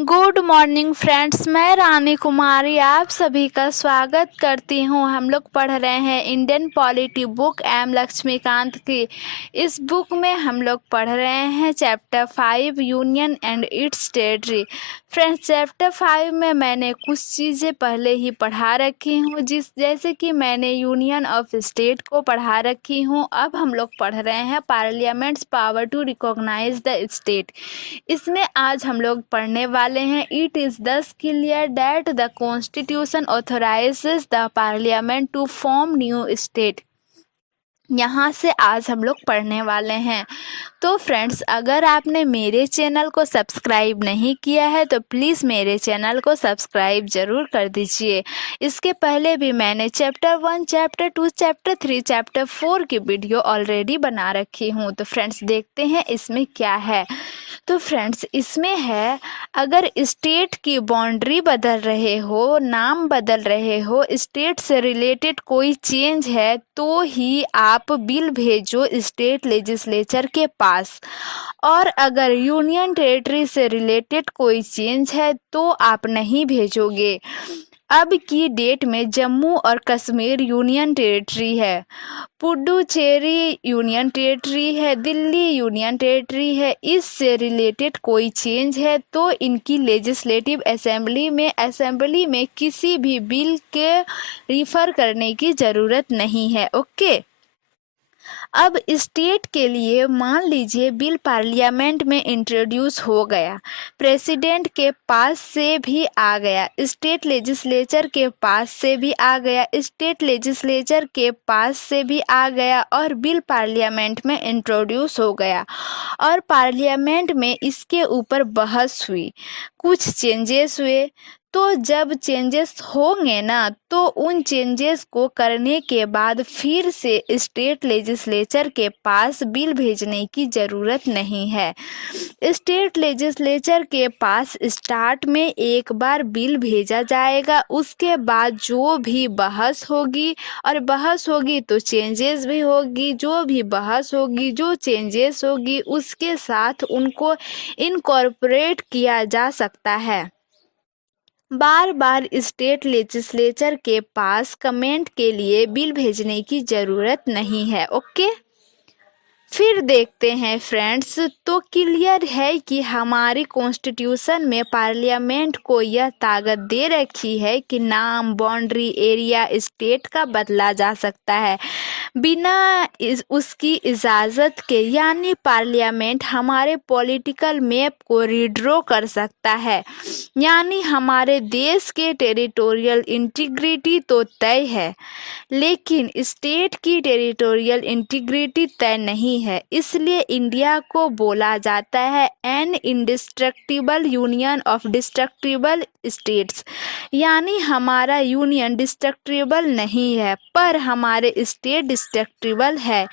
Good morning friends, मैं रानी कुमारी आप सभी का स्वागत करती हूँ। हम लोग पढ़ रहे हैं Indian polity book M Laxmikant की। इस बुक में हम लोग पढ़ रहे हैं chapter 5 union and its territory. Friends, chapter 5 में मैंने कुछ चीज़ें पहले ही पढ़ा रखी हूँ, जैसे कि मैंने यूनियन ऑफ स्टेट को पढ़ा रखी हूँ। अब हम लोग पढ़ रहे हैं parliament's power to recognise the state. इसमें आज हम लोग पढ़ने वाले हैं it is thus clear that the constitution authorises the parliament to form new state. यहाँ से आज हम लोग पढ़ने वाले हैं। तो फ्रेंड्स, अगर आपने मेरे चैनल को सब्सक्राइब नहीं किया है तो प्लीज़ मेरे चैनल को सब्सक्राइब ज़रूर कर दीजिए। इसके पहले भी मैंने चैप्टर 1, चैप्टर 2, चैप्टर 3, चैप्टर 4 की वीडियो ऑलरेडी बना रखी हूँ। तो फ्रेंड्स, देखते हैं इसमें क्या है। तो फ्रेंड्स, इसमें है, अगर स्टेट की बाउंड्री बदल रहे हो, नाम बदल रहे हो, स्टेट से रिलेटेड कोई चेंज है तो ही आप बिल भेजो स्टेट लेजिस्लेचर के पास। और अगर यूनियन टेरिटरी से रिलेटेड कोई चेंज है तो आप नहीं भेजोगे। अब की डेट में जम्मू और कश्मीर यूनियन टेरिटरी है, पुडुचेरी यूनियन टेरिटरी है, दिल्ली यूनियन टेरिटरी है। इससे रिलेटेड कोई चेंज है तो इनकी लेजिस्लेटिव असेंबली में किसी भी बिल के रिफ़र करने की ज़रूरत नहीं है। ओके। अब स्टेट के लिए मान लीजिए बिल पार्लियामेंट में इंट्रोड्यूस हो गया, प्रेसिडेंट के पास से भी आ गया, स्टेट लेजिस्लेचर के पास से भी आ गया, स्टेट लेजिस्लेचर के पास से भी आ गया और बिल पार्लियामेंट में इंट्रोड्यूस हो गया और पार्लियामेंट में इसके ऊपर बहस हुई, कुछ चेंजेस हुए। तो जब चेंजेस होंगे ना तो उन चेंजेस को करने के बाद फिर से स्टेट लेजिस्लेचर के पास बिल भेजने की ज़रूरत नहीं है। स्टेट लेजिस्लेचर के पास स्टार्ट में एक बार बिल भेजा जाएगा, उसके बाद जो भी बहस होगी, और बहस होगी तो चेंजेस भी होगी, जो भी बहस होगी, जो चेंजेस होगी, उसके साथ उनको इनकॉर्पोरेट किया जा सकता है। बार बार स्टेट लेजिस्लेचर के पास कमेंट के लिए बिल भेजने की ज़रूरत नहीं है। ओके। फिर देखते हैं फ्रेंड्स, तो क्लियर है कि हमारी कॉन्स्टिट्यूशन में पार्लियामेंट को यह ताकत दे रखी है कि नाम, बाउंड्री, एरिया स्टेट का बदला जा सकता है बिना उसकी इजाज़त के। यानी पार्लियामेंट हमारे पॉलिटिकल मैप को रीड्रॉ कर सकता है। यानी हमारे देश के टेरिटोरियल इंटीग्रिटी तो तय है, लेकिन स्टेट की टेरिटोरियल इंटीग्रिटी तय नहीं है। इसलिए इंडिया को बोला जाता है an indestructible union of destructible states. यानी हमारा यूनियन डिस्ट्रक्टिबल नहीं है पर हमारे स्टेट डिस्ट्रक्टिबल है।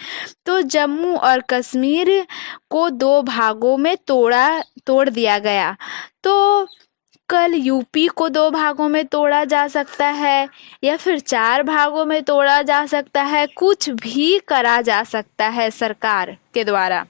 तो जम्मू और कश्मीर को दो भागों में तोड़ दिया गया। तो कल यूपी को दो भागों में तोड़ा जा सकता है या फिर 4 भागों में तोड़ा जा सकता है, कुछ भी करा जा सकता है सरकार के द्वारा।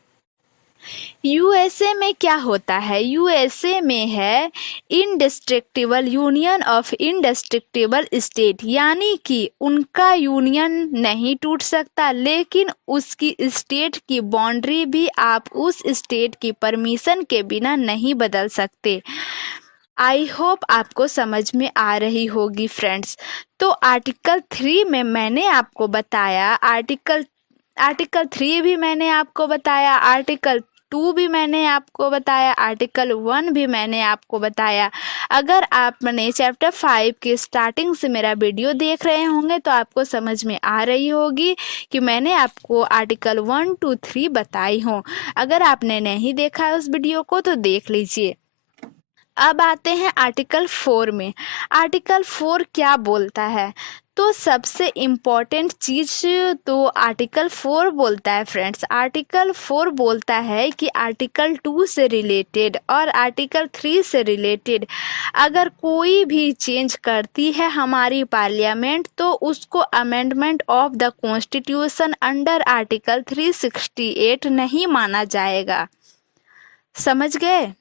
यूएसए में क्या होता है? यूएसए में है indestructible union of indestructible state. यानी कि उनका यूनियन नहीं टूट सकता, लेकिन उसकी स्टेट की बाउंड्री भी आप उस स्टेट की परमिशन के बिना नहीं बदल सकते। आई होप आपको समझ में आ रही होगी फ्रेंड्स। तो आर्टिकल 3 में मैंने आपको बताया, आर्टिकल 3 भी मैंने आपको बताया, आर्टिकल 2 भी मैंने आपको बताया, आर्टिकल 1 भी मैंने आपको बताया। अगर आपने चैप्टर 5 की स्टार्टिंग से मेरा वीडियो देख रहे होंगे तो आपको समझ में आ रही होगी कि मैंने आपको आर्टिकल 1, 2, 3 बताई हूँ। अगर आपने नहीं देखा उस वीडियो को तो देख लीजिए। अब आते हैं आर्टिकल 4 में। आर्टिकल 4 क्या बोलता है? तो सबसे इम्पॉर्टेंट चीज़ तो आर्टिकल 4 बोलता है फ्रेंड्स। आर्टिकल 4 बोलता है कि आर्टिकल 2 से रिलेटेड और आर्टिकल 3 से रिलेटेड अगर कोई भी चेंज करती है हमारी पार्लियामेंट तो उसको amendment of the constitution under article 368 नहीं माना जाएगा। समझ गए?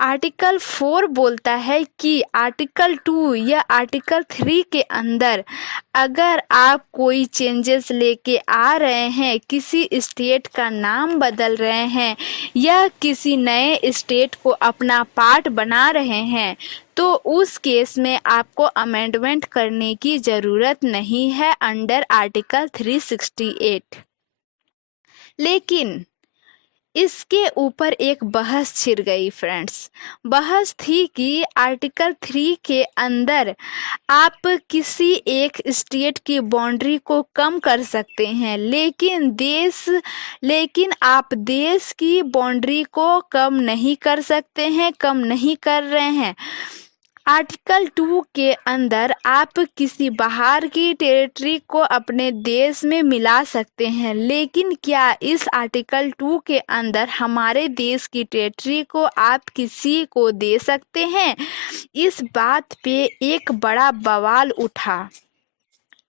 आर्टिकल 4 बोलता है कि आर्टिकल 2 या आर्टिकल 3 के अंदर अगर आप कोई चेंजेस लेके आ रहे हैं, किसी स्टेट का नाम बदल रहे हैं या किसी नए स्टेट को अपना पार्ट बना रहे हैं, तो उस केस में आपको अमेंडमेंट करने की ज़रूरत नहीं है अंडर आर्टिकल 368। लेकिन इसके ऊपर एक बहस छिड़ गई फ्रेंड्स। बहस थी कि आर्टिकल 3 के अंदर आप किसी एक स्टेट की बाउंड्री को कम कर सकते हैं, लेकिन आप देश की बाउंड्री को कम नहीं कर सकते हैं, कम नहीं कर रहे हैं। आर्टिकल 2 के अंदर आप किसी बाहर की टेरिटरी को अपने देश में मिला सकते हैं, लेकिन क्या इस आर्टिकल 2 के अंदर हमारे देश की टेरिटरी को आप किसी को दे सकते हैं? इस बात पे एक बड़ा बवाल उठा।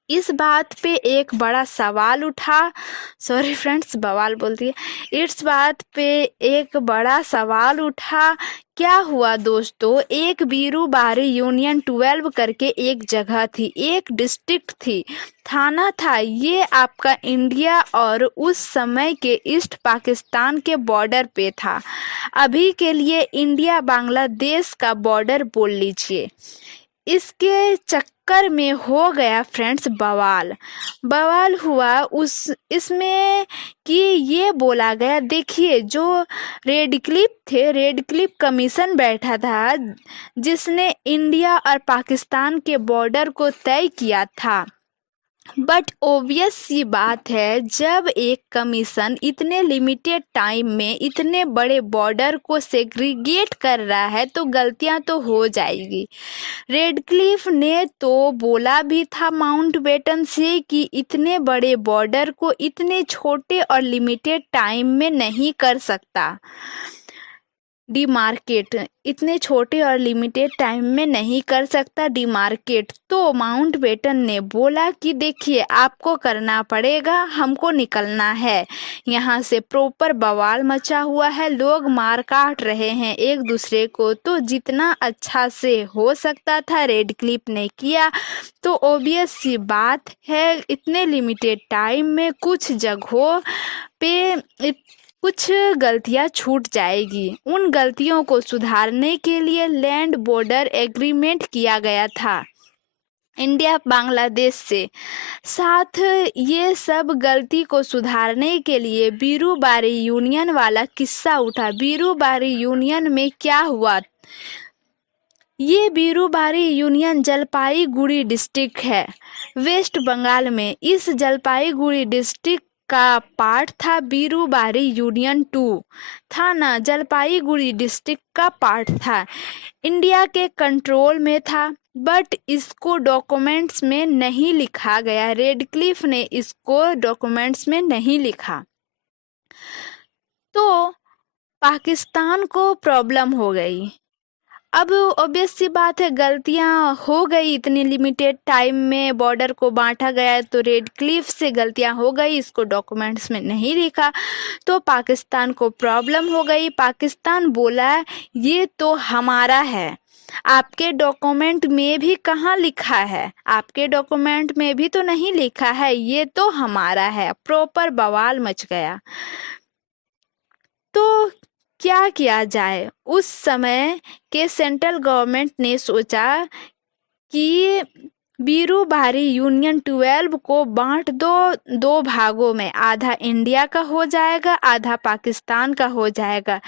इस बात पे एक बड़ा सवाल उठा। सॉरी फ्रेंड्स, बवाल बोल दिए। इस बात पे एक बड़ा सवाल उठा। क्या हुआ दोस्तों, एक बीरूबारी यूनियन 12 करके एक जगह थी, एक डिस्ट्रिक्ट थी, थाना था। ये आपका इंडिया और उस समय के ईस्ट पाकिस्तान के बॉर्डर पे था। अभी के लिए इंडिया बांग्लादेश का बॉर्डर बोल लीजिए। इसके चक्कर में हो गया फ्रेंड्स बवाल हुआ इसमें कि ये बोला गया, देखिए जो रेड क्लिफ कमीशन बैठा था जिसने इंडिया और पाकिस्तान के बॉर्डर को तय किया था। बट ऑब्वियस सी बात है, जब एक कमीशन इतने लिमिटेड टाइम में इतने बड़े बॉर्डर को सेग्रीगेट कर रहा है तो गलतियां तो हो जाएगी। रेडक्लिफ ने तो बोला भी था माउंटबेटन से कि इतने बड़े बॉर्डर को इतने छोटे और लिमिटेड टाइम में नहीं कर सकता डिमार्केट, इतने छोटे और लिमिटेड टाइम में नहीं कर सकता डिमार्केट। तो माउंटबेटन ने बोला कि देखिए आपको करना पड़ेगा, हमको निकलना है यहाँ से। प्रॉपर बवाल मचा हुआ है, लोग मार काट रहे हैं एक दूसरे को। तो जितना अच्छा से हो सकता था रेडक्लिफ ने किया। तो ऑब्वियस सी बात है, इतने लिमिटेड टाइम में कुछ जगहों पे कुछ गलतियां छूट जाएगी। उन गलतियों को सुधारने के लिए लैंड बॉर्डर एग्रीमेंट किया गया था इंडिया बांग्लादेश से। साथ ये सब गलती को सुधारने के लिए बीरूबारी यूनियन वाला किस्सा उठा। बीरूबारी यूनियन में क्या हुआ, ये बीरूबारी यूनियन जलपाईगुड़ी डिस्ट्रिक्ट है वेस्ट बंगाल में। इस जलपाईगुड़ी डिस्ट्रिक्ट का पार्ट था बीरूबारी यूनियन 2। थाना जलपाईगुड़ी डिस्ट्रिक्ट का पार्ट था, इंडिया के कंट्रोल में था। बट इसको डॉक्यूमेंट्स में नहीं लिखा गया, रेडक्लिफ ने इसको डॉक्यूमेंट्स में नहीं लिखा। तो पाकिस्तान को प्रॉब्लम हो गई। अब ऑब्वियस सी बात है, गलतियां हो गई, इतनी लिमिटेड टाइम में बॉर्डर को बांटा गया है तो रेडक्लिफ से गलतियां हो गई, इसको डॉक्यूमेंट्स में नहीं लिखा तो पाकिस्तान को प्रॉब्लम हो गई। पाकिस्तान बोला ये तो हमारा है, आपके डॉक्यूमेंट में भी कहाँ लिखा है, आपके डॉक्यूमेंट में भी तो नहीं लिखा है, ये तो हमारा है। प्रॉपर बवाल मच गया। तो क्या किया जाए, उस समय के सेंट्रल गवर्नमेंट ने सोचा कि बीरूबारी यूनियन 12 को बांट दो भागों में, आधा इंडिया का हो जाएगा, आधा पाकिस्तान का हो जाएगा।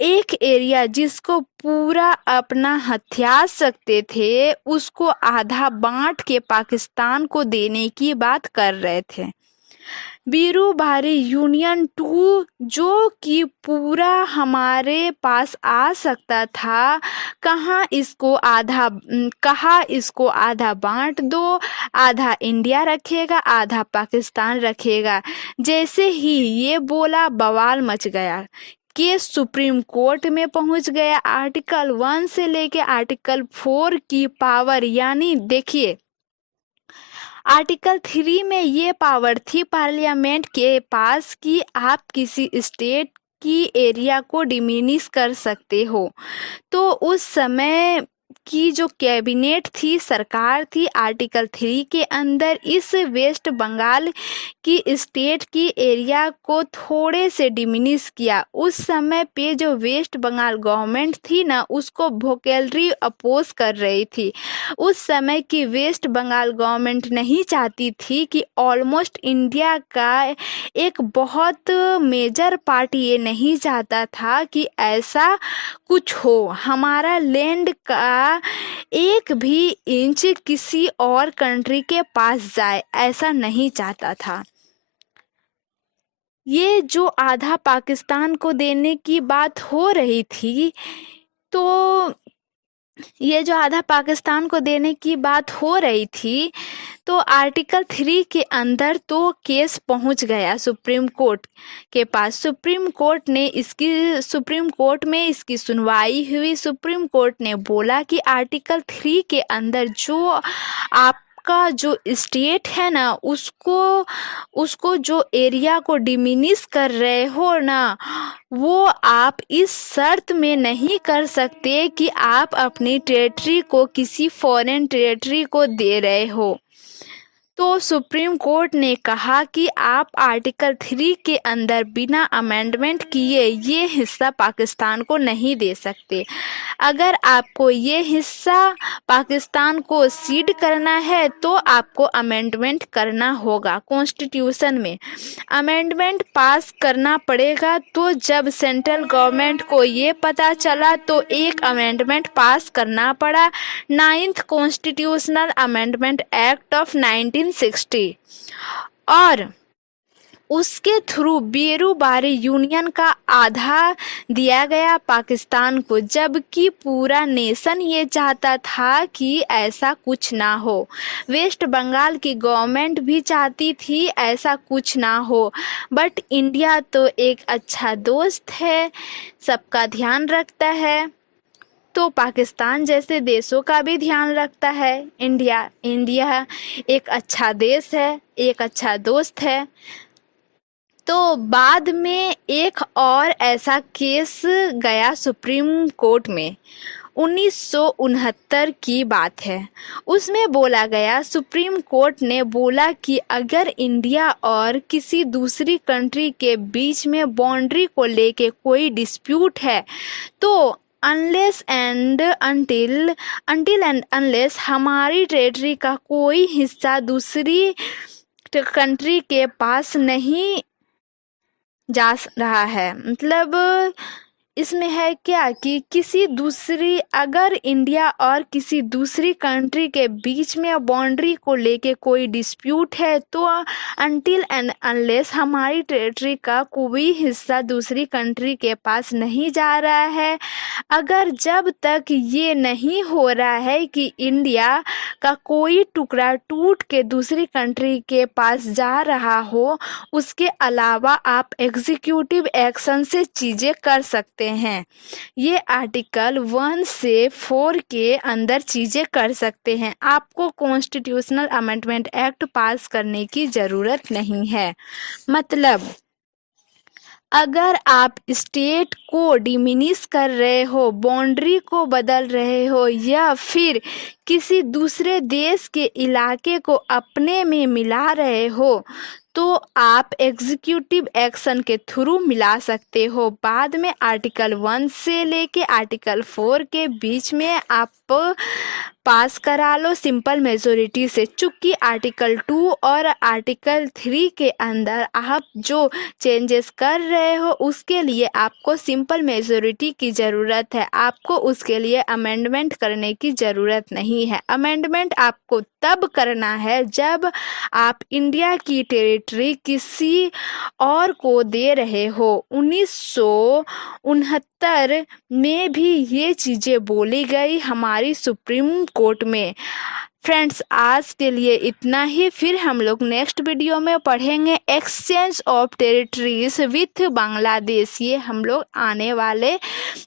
एक एरिया जिसको पूरा अपना हथियार सकते थे उसको आधा बांट के पाकिस्तान को देने की बात कर रहे थे। बीरूबारी यूनियन 2 जो कि पूरा हमारे पास आ सकता था, कहा इसको आधा बांट दो, आधा इंडिया रखेगा, आधा पाकिस्तान रखेगा। जैसे ही ये बोला बवाल मच गया, केस सुप्रीम कोर्ट में पहुंच गया। आर्टिकल 1 से लेके आर्टिकल 4 की पावर, यानी देखिए आर्टिकल 3 में ये पावर थी पार्लियामेंट के पास कि आप किसी स्टेट की एरिया को डिमिनिश कर सकते हो। तो उस समय की जो कैबिनेट थी, सरकार थी, आर्टिकल 3 के अंदर इस वेस्ट बंगाल की स्टेट की एरिया को थोड़े से डिमिनिश किया। उस समय पे जो वेस्ट बंगाल गवर्नमेंट थी ना, उसको वोकेलरी अपोज कर रही थी। उस समय की वेस्ट बंगाल गवर्नमेंट नहीं चाहती थी कि ऑलमोस्ट इंडिया का एक बहुत मेजर पार्ट ये नहीं चाहता था कि ऐसा कुछ हो, हमारा लैंड का एक भी इंच किसी और कंट्री के पास जाए, ऐसा नहीं चाहता था। ये जो आधा पाकिस्तान को देने की बात हो रही थी, तो ये जो आधा पाकिस्तान को देने की बात हो रही थी, तो आर्टिकल 3 के अंदर तो केस पहुंच गया सुप्रीम कोर्ट के पास। सुप्रीम कोर्ट में इसकी सुनवाई हुई। सुप्रीम कोर्ट ने बोला कि आर्टिकल 3 के अंदर जो आपका जो स्टेट है ना, उसको जो एरिया को डिमिनिश कर रहे हो ना, वो आप इस शर्त में नहीं कर सकते कि आप अपनी टेरिटरी को किसी फॉरेन टेरिटरी को दे रहे हो। तो सुप्रीम कोर्ट ने कहा कि आप आर्टिकल 3 के अंदर बिना अमेंडमेंट किए ये हिस्सा पाकिस्तान को नहीं दे सकते। अगर आपको ये हिस्सा पाकिस्तान को सीड करना है तो आपको अमेंडमेंट करना होगा। कॉन्स्टिट्यूशन में अमेंडमेंट पास करना पड़ेगा। तो जब सेंट्रल गवर्नमेंट को ये पता चला तो एक अमेंडमेंट पास करना पड़ा, 9th constitutional amendment act of 1960, और उसके थ्रू बेरूबारी यूनियन का आधा दिया गया पाकिस्तान को, जबकि पूरा नेशन ये चाहता था कि ऐसा कुछ ना हो। वेस्ट बंगाल की गवर्नमेंट भी चाहती थी ऐसा कुछ ना हो, बट इंडिया तो एक अच्छा दोस्त है, सबका ध्यान रखता है, तो पाकिस्तान जैसे देशों का भी ध्यान रखता है। इंडिया एक अच्छा देश है, एक अच्छा दोस्त है। तो बाद में एक और ऐसा केस गया सुप्रीम कोर्ट में, 1969 की बात है। उसमें बोला गया, सुप्रीम कोर्ट ने बोला कि अगर इंडिया और किसी दूसरी कंट्री के बीच में बाउंड्री को लेके कोई डिस्प्यूट है, तो अनटिल एंड अनलेस हमारी टेरिटरी का कोई हिस्सा दूसरी कंट्री के पास नहीं जा रहा है, मतलब इसमें है क्या कि किसी दूसरी, अगर इंडिया और किसी दूसरी कंट्री के बीच में बाउंड्री को लेके कोई डिस्प्यूट है, तो अनटिल एंड अनलेस हमारी टेरिटरी का कोई हिस्सा दूसरी कंट्री के पास नहीं जा रहा है, अगर जब तक ये नहीं हो रहा है कि इंडिया का कोई टुकड़ा टूट के दूसरी कंट्री के पास जा रहा हो, उसके अलावा आप एग्जीक्यूटिव एक्शन से चीज़ें कर सकते हैं। ये आर्टिकल 1 से 4 के अंदर चीज़ें कर सकते हैं। आपको कॉन्स्टिट्यूशनल अमेंडमेंट एक्ट पास करने की ज़रूरत नहीं है। मतलब अगर आप स्टेट को डिमिनिश कर रहे हो, बाउंड्री को बदल रहे हो, या फिर किसी दूसरे देश के इलाके को अपने में मिला रहे हो, तो आप एग्जीक्यूटिव एक्शन के थ्रू मिला सकते हो। बाद में आर्टिकल 1 से लेके आर्टिकल 4 के बीच में आप पास करा लो सिंपल मेजोरिटी से, चूँकि आर्टिकल 2 और आर्टिकल 3 के अंदर आप जो चेंजेस कर रहे हो उसके लिए आपको सिंपल मेजोरिटी की ज़रूरत है। आपको उसके लिए अमेंडमेंट करने की ज़रूरत नहीं है। अमेंडमेंट आपको तब करना है जब आप इंडिया की टेरिटरी किसी और को दे रहे हो। 1969 में भी ये चीज़ें बोली गई हमारी सुप्रीम कोर्ट में। फ्रेंड्स आज के लिए इतना ही, फिर हम लोग नेक्स्ट वीडियो में पढ़ेंगे exchange of territories with Bangladesh. ये हम लोग आने वाले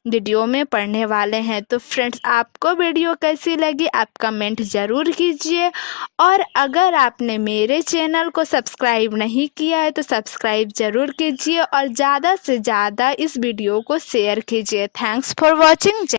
वीडियो में पढ़ने वाले हैं। तो फ्रेंड्स आपको वीडियो कैसी लगी आप कमेंट ज़रूर कीजिए, और अगर आपने मेरे चैनल को सब्सक्राइब नहीं किया है तो सब्सक्राइब ज़रूर कीजिए और ज़्यादा से ज़्यादा इस वीडियो को शेयर कीजिए। Thanks for watching.